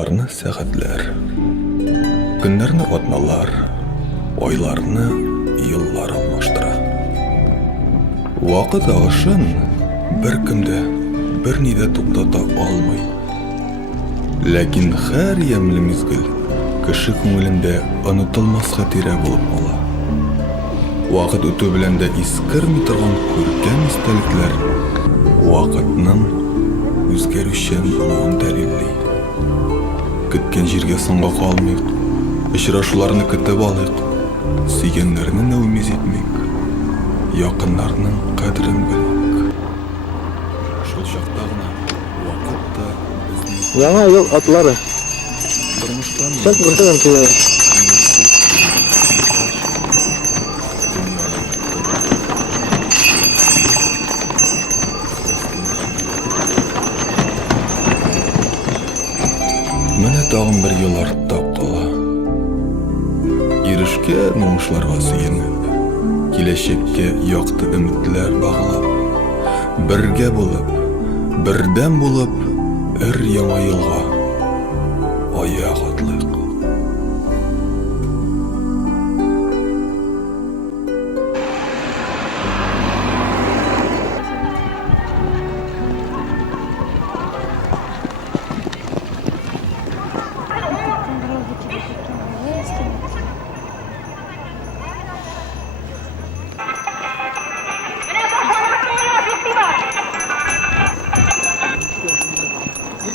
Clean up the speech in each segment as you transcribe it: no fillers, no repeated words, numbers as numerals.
Günlarını saatler, günlerini atnalar, oylarını yıllar almıştıra. Vakit ağışın bir kimde bir nide to'xtata olmay. Lakin her yemli mizgil kishi ko'nglinde unutilmas xotira bo'lib qola. Vaqt o'tib bilan da eskirmay turgan ko'rkam istaliklar vaqtning o'zgarishini bo'lgan dalilli. Ketken yerga so'ngga qolmayq, uchrashuvlarni kutib olayq, suyganlarni umid etmayk, yaqinlarning qadrini bilayk. Shul chaqdagina vaqtda bizning Yangi yil otlari turmushdan shak bo'lsa ham Mana tag'in bir yil ortda qola. Erishgan o'ngishlarga suyunib, kelajakka yoqti umidlar bog'lab, birga bo'lib, birdan bo'lib, yangi yilga oyoq otlayq.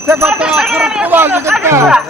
Tek hatta kırık var yigitlar.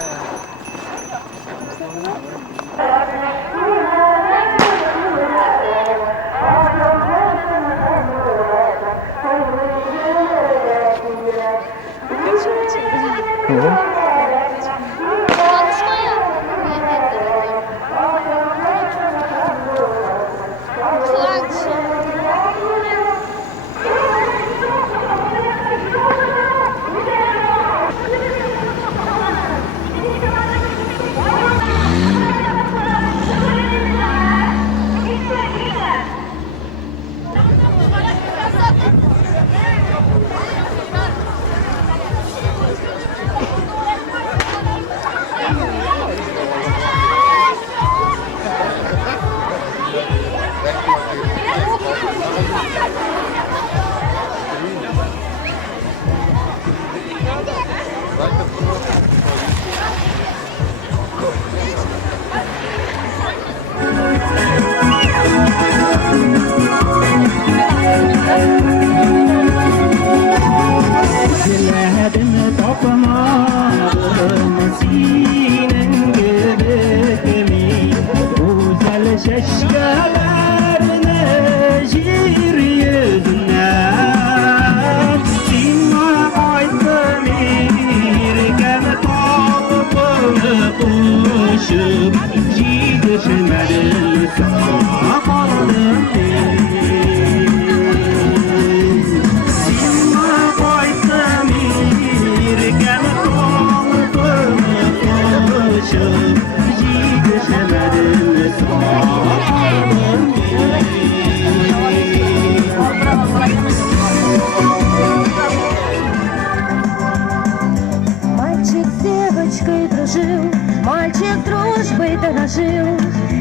Мальчик дружбой дорожил,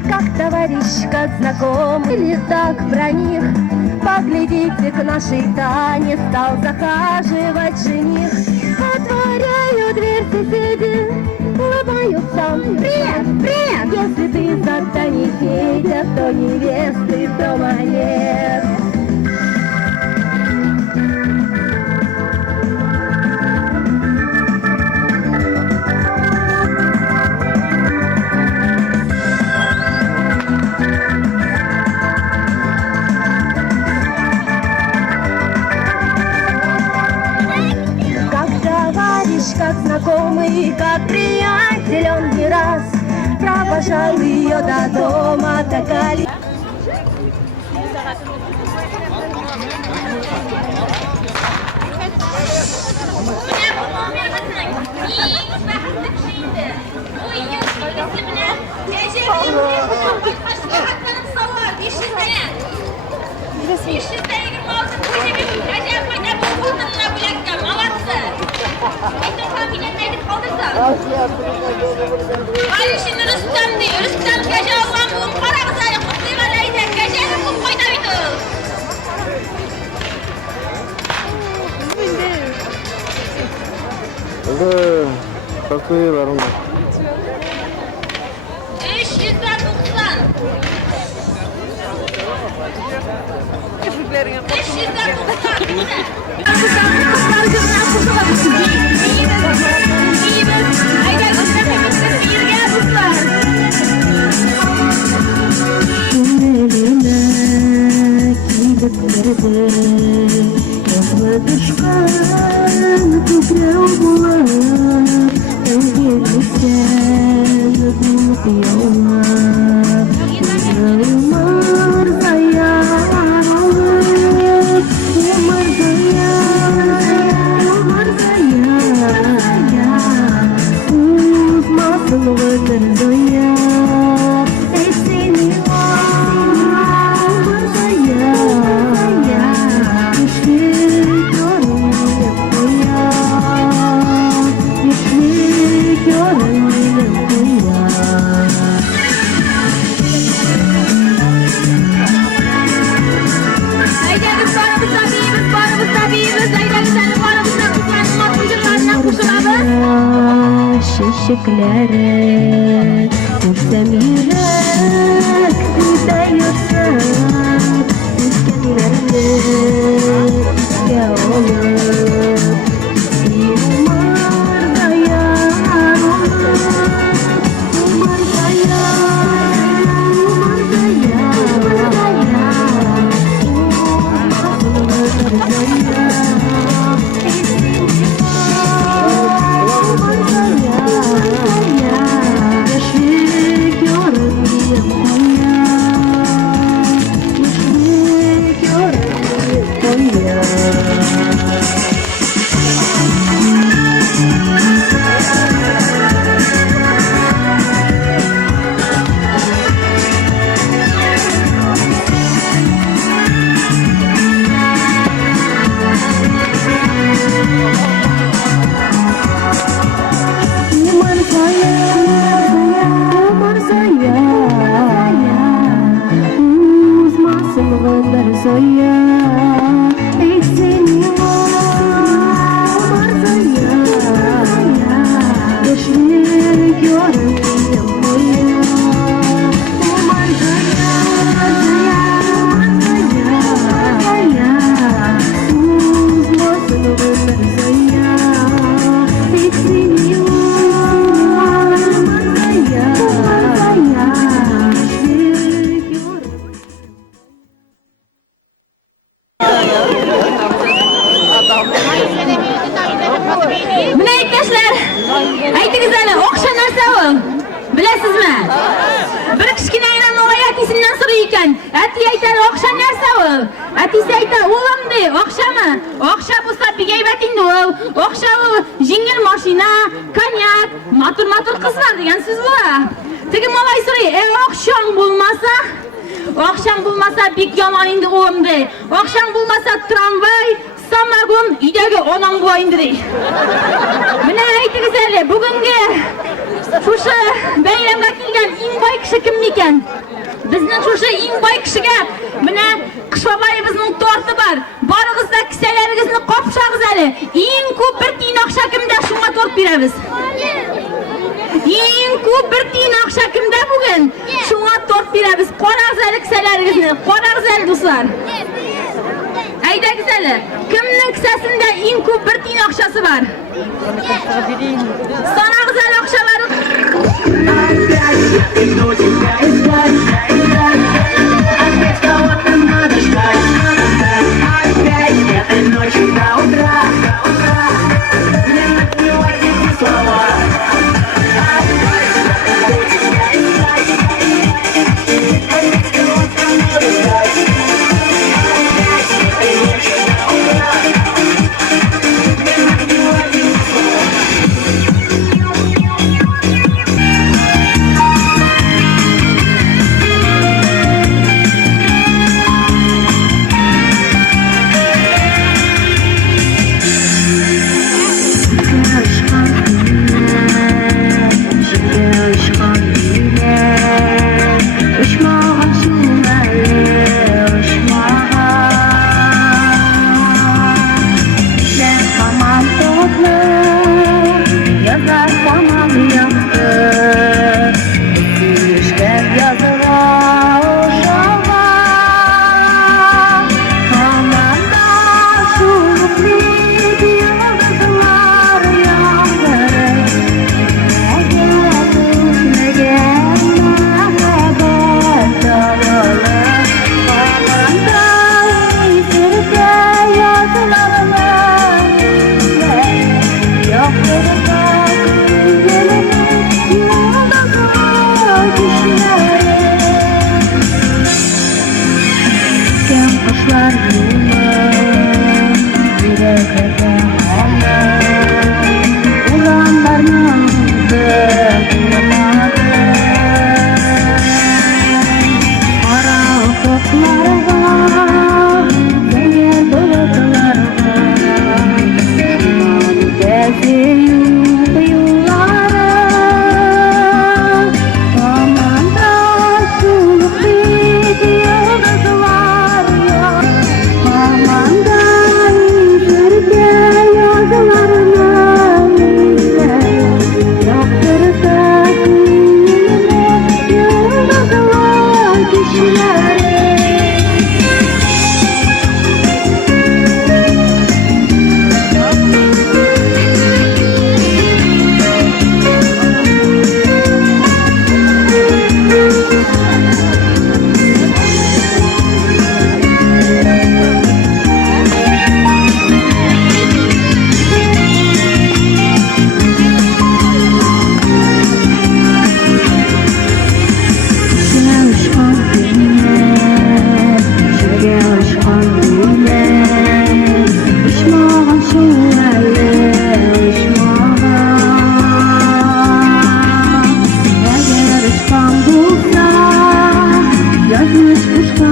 как товарищ, как знакомый. Или так про них, поглядите, к нашей Тане стал захаживать жених. Отворяю дверь соседи, улыбаются. Привет, привет! Если ты за Таней Федя, то невесты дома нет. Как знакомый, как приятель, он не раз провожал ее до дома, до калитки. Aytdim kabinetdagi qoldirsan. Ay şimdi Rustam diyor. Rustam kaja olgan bu qora qizani qutlayman aytadi. Kajani qilib qo'ydi aytdi. Elde kakıylar onlar. 590. 「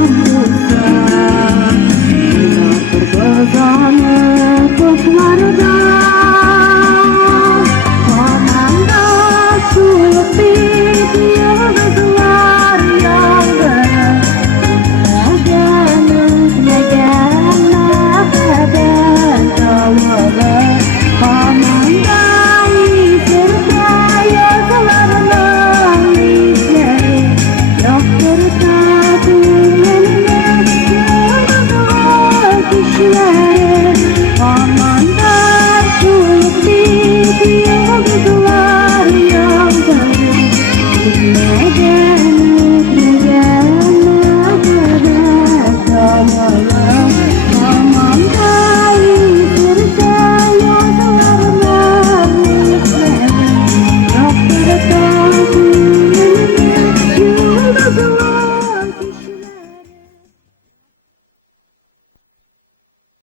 Thank you.